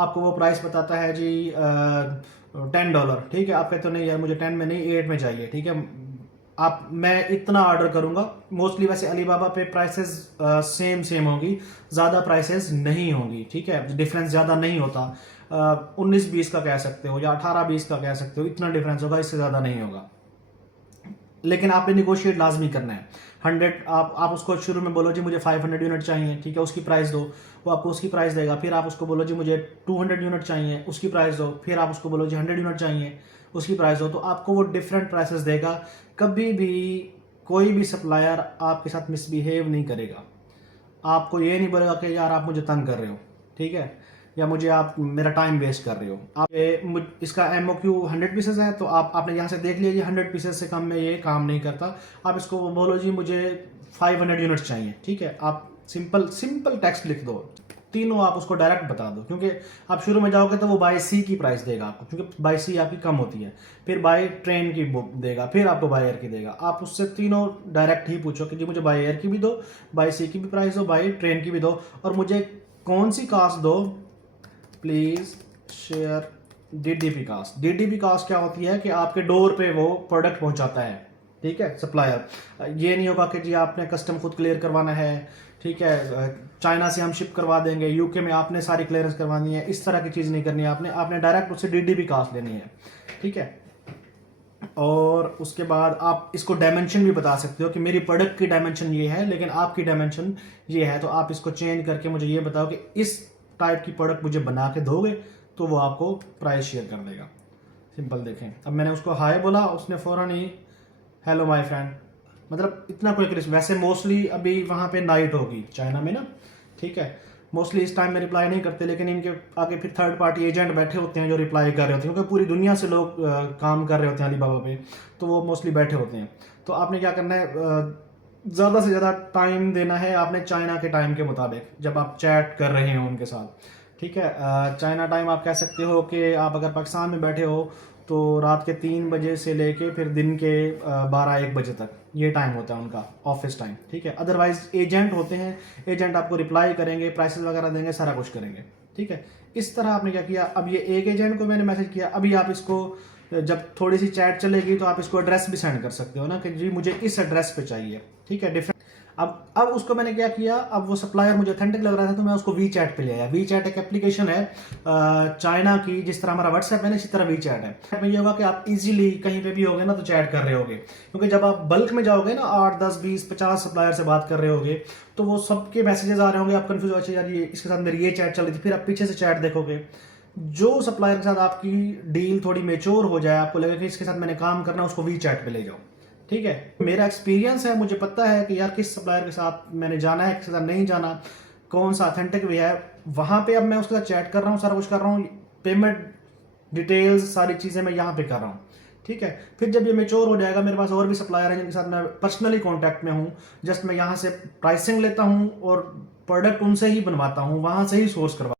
आपको वो प्राइस बताता है जी $10, ठीक है। आप कहते हो नहीं यार मुझे 10 में नहीं 8 में चाहिए, ठीक है। मैं इतना ऑर्डर करूंगा। मोस्टली वैसे अलीबाबा पे प्राइसेस सेम होंगी, ज़्यादा प्राइसेस नहीं होंगी, ठीक है। डिफरेंस ज़्यादा नहीं होता। 19-20 का कह सकते हो या 18-20 का कह सकते हो, इतना डिफरेंस होगा, इससे ज़्यादा नहीं होगा। लेकिन आपने निगोशिएट लाजमी करना है। 100 आप उसको शुरू में बोलो जी मुझे 500 यूनिट चाहिए, ठीक है, उसकी प्राइस दो, वो आपको उसकी प्राइस देगा। फिर आप उसको बोलो जी मुझे 200 यूनिट चाहिए, उसकी प्राइस दो। फिर आप उसको बोलो जी 100 यूनिट चाहिए, उसकी प्राइस दो। तो आपको वो डिफरेंट प्राइसेस देगा। कभी भी कोई भी सप्लायर आपके साथ मिसबिहेव नहीं करेगा। आपको ये नहीं बोलेगा कि यार आप मुझे तंग कर रहे हो, ठीक है, या मुझे आप मेरा टाइम वेस्ट कर रहे हो। इसका MOQ 100 पीसेस है, तो आपने यहाँ से देख लिया ये 100 पीसेस से कम में ये काम नहीं करता। आप इसको बोलो जी मुझे 500 यूनिट्स चाहिए, ठीक है। आप सिंपल टेक्स्ट लिख दो, तीनों आप उसको डायरेक्ट बता दो, क्योंकि आप शुरू में जाओगे तो वो बाय सी की प्राइस देगा आपको, क्योंकि बाय सी आपकी कम होती है। फिर बाय ट्रेन की देगा, फिर आपको बाय एयर की देगा। आप उससे तीनों डायरेक्ट ही पूछो कि जी मुझे बाय एयर की भी दो, बाय सी की भी प्राइस दो, बाय ट्रेन की भी दो, और मुझे कौन सी कास्ट दो, please share DDP cost. DDP cost क्या होती है कि आपके डोर पे वो प्रोडक्ट पहुंचाता है, ठीक है, सप्लायर। ये नहीं होगा कि जी आपने कस्टम खुद क्लियर करवाना है, ठीक है, चाइना से हम शिप करवा देंगे, यूके में आपने सारी क्लियरेंस करवानी है, इस तरह की चीज़ नहीं करनी है। आपने डायरेक्ट उससे DDP कास्ट लेनी है, ठीक है। और उसके बाद आप इसको डायमेंशन भी बता सकते हो कि मेरी प्रोडक्ट की डायमेंशन ये है, लेकिन आपकी डायमेंशन ये है, तो आप इसको चेंज करके मुझे ये बताओ कि इस टाइप की प्रोडक्ट मुझे बना के दोगे, तो वो आपको प्राइस शेयर कर देगा। सिंपल। देखें, अब मैंने उसको हाय बोला, उसने फौरन ही हेलो माय फ्रेंड, मतलब इतना कोई क्रिस्प। वैसे मोस्टली अभी वहाँ पे नाइट होगी चाइना में ना, ठीक है, मोस्टली इस टाइम में रिप्लाई नहीं करते, लेकिन इनके आगे फिर थर्ड पार्टी एजेंट बैठे होते हैं जो रिप्लाई कर रहे होते हैं, क्योंकि पूरी दुनिया से लोग काम कर रहे होते हैं अलीबाबा पे, तो वो मोस्टली बैठे होते हैं। तो आपने क्या करना है, ज़्यादा से ज़्यादा टाइम देना है आपने चाइना के टाइम के मुताबिक, जब आप चैट कर रहे हो उनके साथ, ठीक है। चाइना टाइम आप कह सकते हो कि आप अगर पाकिस्तान में बैठे हो तो रात के 3 बजे से लेके फिर दिन के 12-1 बजे तक ये टाइम होता है उनका ऑफिस टाइम, ठीक है। अदरवाइज एजेंट होते हैं, एजेंट आपको रिप्लाई करेंगे, प्राइसेस वगैरह देंगे, सारा कुछ करेंगे, ठीक है। इस तरह आपने क्या किया, अब ये एक एजेंट को मैंने मैसेज किया। अभी आप इसको जब थोड़ी सी चैट चलेगी तो आप इसको एड्रेस भी सेंड कर सकते हो ना, कि जी मुझे इस एड्रेस पे चाहिए, ठीक है, डिफरेंट। अब उसको मैंने क्या किया, अब वो सप्लायर मुझे ऑथेंटिक लग रहा था, तो मैं उसको वीचैट पे ले आया। वीचैट एक एप्लीकेशन है चाइना की, जिस तरह हमारा व्हाट्सएप है ना, इसी तरह वीचैट है। ये होगा कि आप इजीली कहीं पे भी होगे ना तो चैट कर रहे होगे, क्योंकि जब आप बल्क में जाओगे ना, 8, 10, 20, 50 सप्लायर से बात कर रहे होगे, तो वो सबके मैसेजेस आ रहे होंगे, आप कंफ्यूज हो, अच्छा यार ये इसके साथ मेरी ये चैट चल रही थी। फिर आप पीछे से चैट देखोगे। जो सप्लायर के साथ आपकी डील थोड़ी मेच्योर हो जाए, आपको लगे कि इसके साथ मैंने काम करना, उसको वीचैट पे ले जाओ, ठीक है। मेरा एक्सपीरियंस है, मुझे पता है कि यार किस सप्लायर के साथ मैंने जाना है, किसके साथ नहीं जाना, कौन सा ऑथेंटिक भी है। वहां पे अब मैं उसके साथ चैट कर रहा हूँ, सारा कुछ कर रहा हूँ, पेमेंट डिटेल्स सारी चीज़ें मैं यहाँ पे कर रहा हूँ, ठीक है। फिर जब ये मेच्योर हो जाएगा, मेरे पास और भी सप्लायर हैं जिनके साथ मैं पर्सनली कॉन्टैक्ट में हूँ। जस्ट मैं यहाँ से प्राइसिंग लेता हूँ और प्रोडक्ट उनसे ही बनवाता हूँ, वहाँ से ही सोर्स करवा